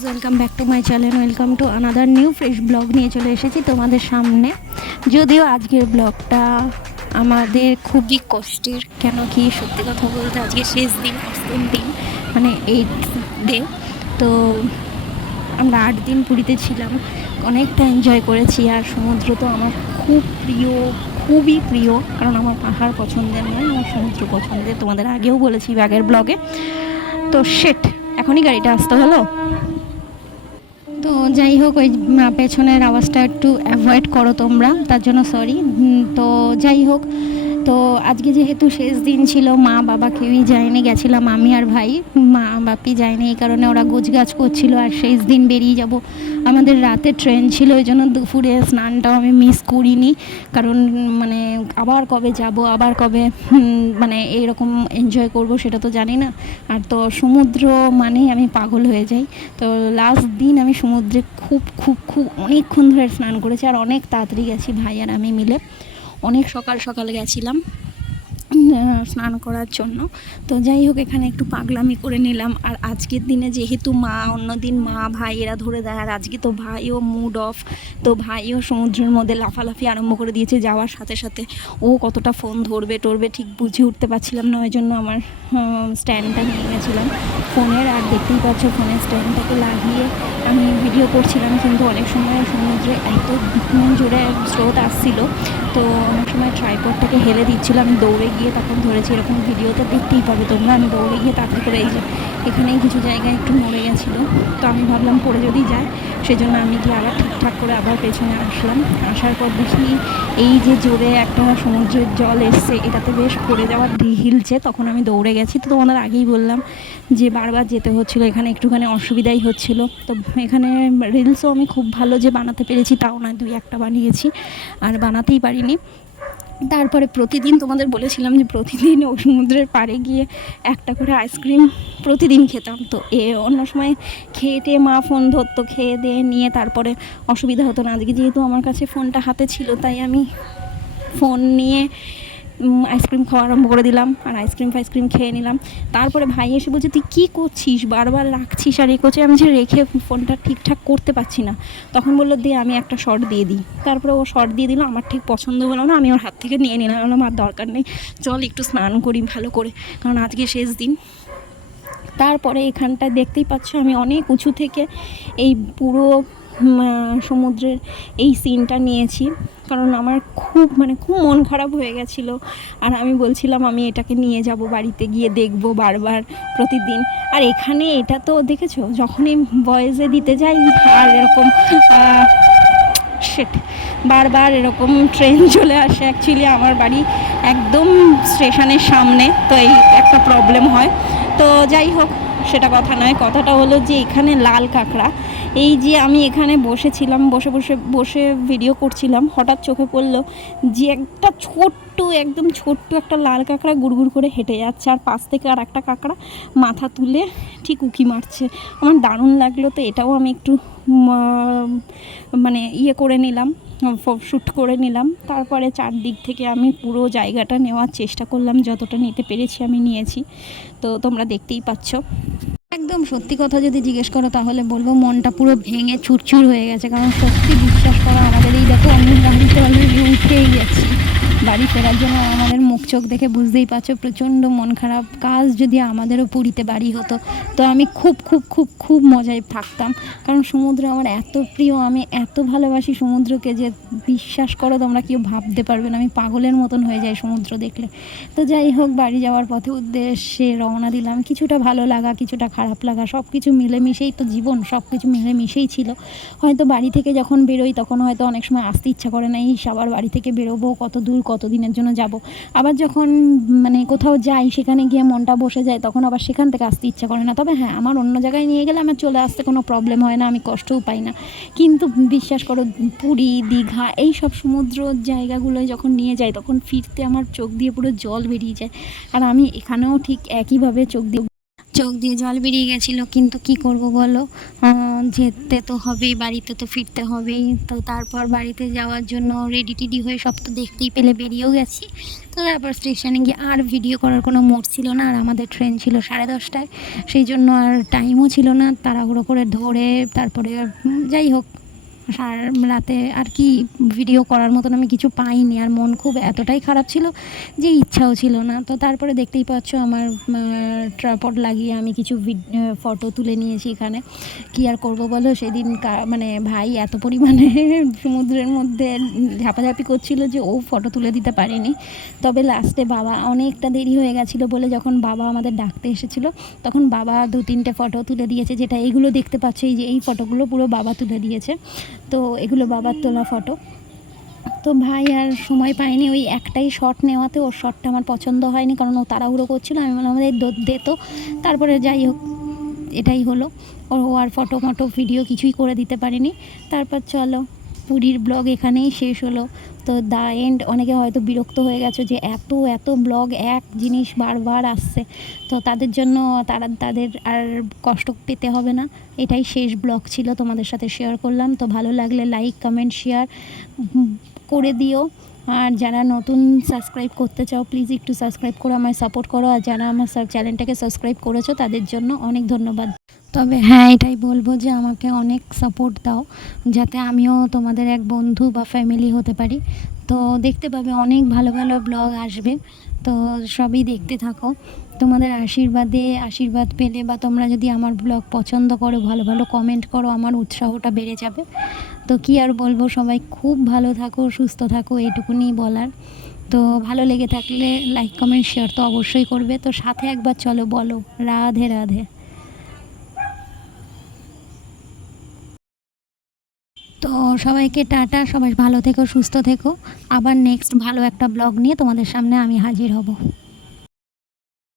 Guys, welcome back to my channel. Welcome to another new fresh blog নিয়ে চলে এসেছি তোমাদের সামনে। যদিও আজকের ব্লগটা আমাদের খুবই কষ্টের, কেন কি সত্যি কথা বলতে আজকে শেষ দিন, অষ্টম দিন, মানে 8th ডে। তো আমরা 8 দিন পুরীতে ছিলাম, অনেকটা এনজয় করেছি। আর সমুদ্র তো আমার খুব প্রিয়, খুবই প্রিয়, কারণ আমার পাহাড় পছন্দের নয়, আমার সমুদ্র পছন্দের। তোমাদের আগেও বলেছি আগের ব্লগে। তো শেট, এখনই গাড়িটা আসতে হলো। তো যাই হোক, ওই পেছনের আওয়াজটা একটু অ্যাভয়েড করো তোমরা, তার জন্য সরি। তো যাই হোক, তো আজকে যেহেতু শেষ দিন ছিল, মা বাবা কেউই যায়নি, গেছিলাম আমি আর ভাই। মা বাপি যায়নি, এই কারণে ওরা গোছগাছ করছিল। আর শেষ দিন বেরিয়ে যাব, আমাদের রাতে ট্রেন ছিল, ওই জন্য দুপুরে স্নানটাও আমি মিস করিনি। কারণ মানে আবার কবে যাব, আবার কবে মানে এইরকম এনজয় করব সেটা তো জানি না। আর তো সমুদ্র মানেই আমি পাগল হয়ে যাই। তো লাস্ট দিন আমি সমুদ্রে খুব খুব খুব অনেকক্ষণ ধরে স্নান করেছি, আর অনেক তাড়াতাড়ি গেছি ভাই আর আমি মিলে। অনেক সকাল সকাল গেছিলাম স্নান করার জন্য। তো যাই হোক, এখানে একটু পাগলামি করে নিলাম। আর আজকের দিনে যেহেতু মা, অন্যদিন মা ভাই এরা ধরে দেয়, আর আজকে তো ভাইও মুড অফ। তো ভাইও সমুদ্রের মধ্যে লাফালাফি আরম্ভ করে দিয়েছে যাওয়ার সাথে সাথে। ও কতটা ফোন ধরবে টরবে ঠিক বুঝে উঠতে পারছিলাম না, ওই জন্য আমার স্ট্যান্ডটা নিয়ে গেছিলাম ফোনের। আর দেখতেই পাচ্ছ, ফোনের স্ট্যান্ডটাকে লাগিয়ে আমি ভিডিও করছিলাম। কিন্তু অনেক সময় সমুদ্রে এত জোরে স্রোত আসছিল, তো অনেক সময় ট্রাইপডটাকে হেলে দিচ্ছিল। আমি দৌড়ে গিয়ে তখন ধরেছি, এরকম ভিডিওতে দেখতেই পাবে তোমরা। আমি দৌড়ে গিয়ে তাড়াতাড়ি করে, এই যে এখানেই কিছু জায়গায় একটু মরে গেছিলো, তো আমি ভাবলাম পড়ে যদি যায়, সেজন্য আমি গিয়ে আবার ঠিকঠাক করে আবার পেছনে আসলাম। আসার পর দেখি এই যে জোরে একটা সমুদ্রের জল এসছে, এটাতে বেশ পড়ে যাওয়ার হিলছে। তখন আমি দৌড়ে গেছি। তো তোমাদের আগেই বললাম যে বারবার যেতে হচ্ছিলো, এখানে একটুখানি অসুবিধাই হচ্ছিলো। তো এখানে রিলসও আমি খুব ভালো যে বানাতে পেরেছি তাও না, 2-1টা বানিয়েছি, আর বানাতেই পারিনি। তারপরে প্রতিদিন তোমাদের বলেছিলাম যে প্রতিদিন ওই সমুদ্রের পাড়ে গিয়ে একটা করে আইসক্রিম প্রতিদিন খেতাম। তো অন্য সময় খেয়ে টেয়ে মা ফোন ধরতো, খেয়ে দিয়ে নিয়ে তারপরে অসুবিধা হতো না। আজকে যেহেতু আমার কাছে ফোনটা হাতে ছিল, তাই আমি ফোন নিয়ে আইসক্রিম খাওয়া আরম্ভ করে দিলাম, আর আইসক্রিম খেয়ে নিলাম। তারপরে ভাই এসে বলছে, তুই কী করছিস, বারবার রাখছিস আর করছিস। আমি যে রেখে ফোনটা ঠিকঠাক করতে পারছি না। তখন বললো, দে আমি একটা শর্ট দিয়ে দিই। তারপরে ও শর্ট দিয়ে দিল, আমার ঠিক পছন্দ হলো না, আমি ওর হাত থেকে নিয়ে নিলাম। বললাম আর দরকার নেই, চল একটু স্নান করি ভালো করে, কারণ আজকে শেষ দিন। তারপরে এখানটায় দেখতেই পাচ্ছ, আমি অনেক উঁচু থেকে এই পুরো সমুদ্রের এই সিনটা নিয়েছি, কারণ আমার খুব মন খারাপ হয়ে গেছিলো। আর আমি বলছিলাম আমি এটাকে নিয়ে যাব বাড়িতে, গিয়ে দেখব বারবার প্রতিদিন। আর এখানে এটা তো দেখেছো, যখনই ভয়েসে দিতে যাই আর এরকম সেট বারবার এরকম ট্রেন চলে আসে। অ্যাকচুয়ালি আমার বাড়ি একদম স্টেশনের সামনে, তো এই একটা প্রবলেম হয়। তো যাই হোক, সেটা কথা নয়। কথাটা হলো যে এখানে লাল কাঁকড়া, এই যে আমি এখানে বসেছিলাম, বসে ভিডিও করছিলাম, হঠাৎ চোখে পড়লো যে একটা একদম ছোট্ট একটা লাল কাঁকড়া গুড়গুড় করে হেঁটে যাচ্ছে, আর পাশ থেকে আর একটা কাঁকড়া মাথা তুলে ঠিক উঁকি মারছে। আমার দারুণ লাগলো। তো এটাও আমি একটু করে নিলাম, শ্যুট করে নিলাম। তারপরে চারদিক থেকে আমি পুরো জায়গাটা নেওয়ার চেষ্টা করলাম, যতটা নিতে পেরেছি আমি নিয়েছি। তো তোমরা দেখতেই পাচ্ছ। একদম সত্যি কথা যদি জিজ্ঞেস করো, তাহলে বলবো মনটা পুরো ভেঙে চুরচুর হয়ে গেছে। কারণ সত্যি বিশ্বাস করো, আমাদের এই দেখো, আমি গাড়িতে অলরেডি উঠেই গেছি বাড়ি ফেরার জন্য। আমাদের মুখ চোখ দেখে বুঝতেই পারছো প্রচণ্ড মন খারাপ। কাজ যদি আমাদেরও পুরীতে বাড়ি হতো, তো আমি খুব খুব খুব খুব মজায় থাকতাম। কারণ সমুদ্র আমার এত প্রিয়, আমি এত ভালোবাসি সমুদ্রকে যে বিশ্বাস করো তোমরা কেউ ভাবতে পারবে না, আমি পাগলের মতন হয়ে যাই সমুদ্র দেখলে। তো যাই হোক, বাড়ি যাওয়ার পথে উদ্দেশ্যে রওনা দিলাম। কিছুটা ভালো লাগা, কিছুটা খারাপ লাগা, সব কিছু মিলেমিশেই তো জীবন, সব কিছু মিলেমিশেই ছিল। হয়তো বাড়ি থেকে যখন বেরোই, তখন হয়তো অনেক সময় আসতে ইচ্ছা করে না, এই আবার বাড়ি থেকে বেরোবো, কত দূর, কত দিনের জন্য যাব। আবার যখন কোথাও যাই, সেখানে গিয়ে মনটা বসে যায়, তখন আবার সেখান থেকে আসতে ইচ্ছা করে না। তবে হ্যাঁ, আমার অন্য জায়গায় নিয়ে গেলে আমার চলে আসতে কোনো প্রবলেম হয় না, আমি কষ্টও পাই না। কিন্তু বিশ্বাস করো, পুরী, দীঘা, এই সব সমুদ্র জায়গাগুলোয় যখন নিয়ে যাই, তখন ফিরতে আমার চোখ দিয়ে পুরো জল বেরিয়ে যায়। আর আমি এখানেও ঠিক একইভাবে চোখ দিয়ে জল বেরিয়ে গেছিলো, কিন্তু কি করব বলো, যেতে তো হবেই, বাড়িতে তো ফিরতে হবেই। তো তারপর বাড়িতে যাওয়ার জন্য রেডি টেডি হয়ে সব তো দেখতেই পেলে বেরিয়েও গেছি। তো তারপর স্টেশনে গিয়ে আর ভিডিও করার কোনো মোড ছিল না, আর আমাদের ট্রেন ছিল 10:30টায়, সেই জন্য আর টাইমও ছিল না, তাড়াহুড়ো করে ধরে তারপরে যাই হোক রাতে আর কি ভিডিও করার মতন আমি কিছু পাইনি, আর মন খুব এতটাই খারাপ ছিল যে ইচ্ছাও ছিল না। তো তারপরে দেখতেই পাচ্ছ আমার ট্রাইপড লাগিয়ে আমি কিছু ফটো তুলে নিয়েছি এখানে। কী আর করবো বলো, সেদিন মানে ভাই এত পরিমাণে সমুদ্রের মধ্যে ঝাপাঝাপি করছিল যে ও ফটো তুলে দিতে পারেনি। তবে লাস্টে বাবা, অনেকটা দেরি হয়ে গেছিলো বলে যখন বাবা আমাদের ডাকতে এসেছিলো তখন বাবা 2-3টে ফটো তুলে দিয়েছে, যেটা এইগুলো দেখতে পাচ্ছ, এই যে এই ফটোগুলো পুরো বাবা তুলে দিয়েছে। তো এগুলো বাবার তোলা ফটো। তো ভাই আর সময় পায়নি, ওই একটাই শট নেওয়াতে ওর শটটা আমার পছন্দ হয়নি, কারণ ও তাড়াহুড়ো করছিল। আমি বললাম আমাদের দে তো, তারপরে যাই হোক এটাই হলো। ও আর ফটো ভিডিও কিছুই করে দিতে পারিনি। তারপর চলো পুরীর ব্লগ এখানেই শেষ হলো। তো দ্য এন্ড। অনেকে হয়তো বিরক্ত হয়ে গেছো যে এত ব্লগ এক জিনিস বারবার আসছে, তো তাদের জন্য তাদের আর কষ্ট পেতে হবে না। এটাই শেষ ব্লগ ছিল, তোমাদের সাথে শেয়ার করলাম। তো ভালো লাগলে লাইক কমেন্ট শেয়ার করে দিও। আর যারা নতুন সাবস্ক্রাইব করতে চাও প্লিজ একটু সাবস্ক্রাইব করে আমায় সাপোর্ট করো, আর যারা আমার চ্যানেলটাকে সাবস্ক্রাইব করেছো তাদের জন্য অনেক ধন্যবাদ। তবে হ্যাঁ, এটাই বলবো যে আমাকে অনেক সাপোর্ট দাও, যাতে আমিও তোমাদের এক বন্ধু বা ফ্যামিলি হতে পারি। তো দেখতে পাবে অনেক ভালো ভালো ব্লগ আসবে, তো সবই দেখতে থাকো। তোমাদের আশীর্বাদ পেলে, বা তোমরা যদি আমার ব্লগ পছন্দ করো, ভালো ভালো কমেন্ট করো, আমার উৎসাহটা বেড়ে যাবে। তো কী আর বলবো, সবাই খুব ভালো থাকো, সুস্থ থাকো, এটুকুনি বলার। তো ভালো লেগে থাকলে লাইক কমেন্ট শেয়ার তো অবশ্যই করবে। তো সাথে একবার চলো বলো রাধে রাধে। তো সবাইকে টাটা, সবাই ভালো থেকো, সুস্থ থেকো। আবার নেক্সট ভালো একটা ব্লগ নিয়ে তোমাদের সামনে আমি হাজির হব।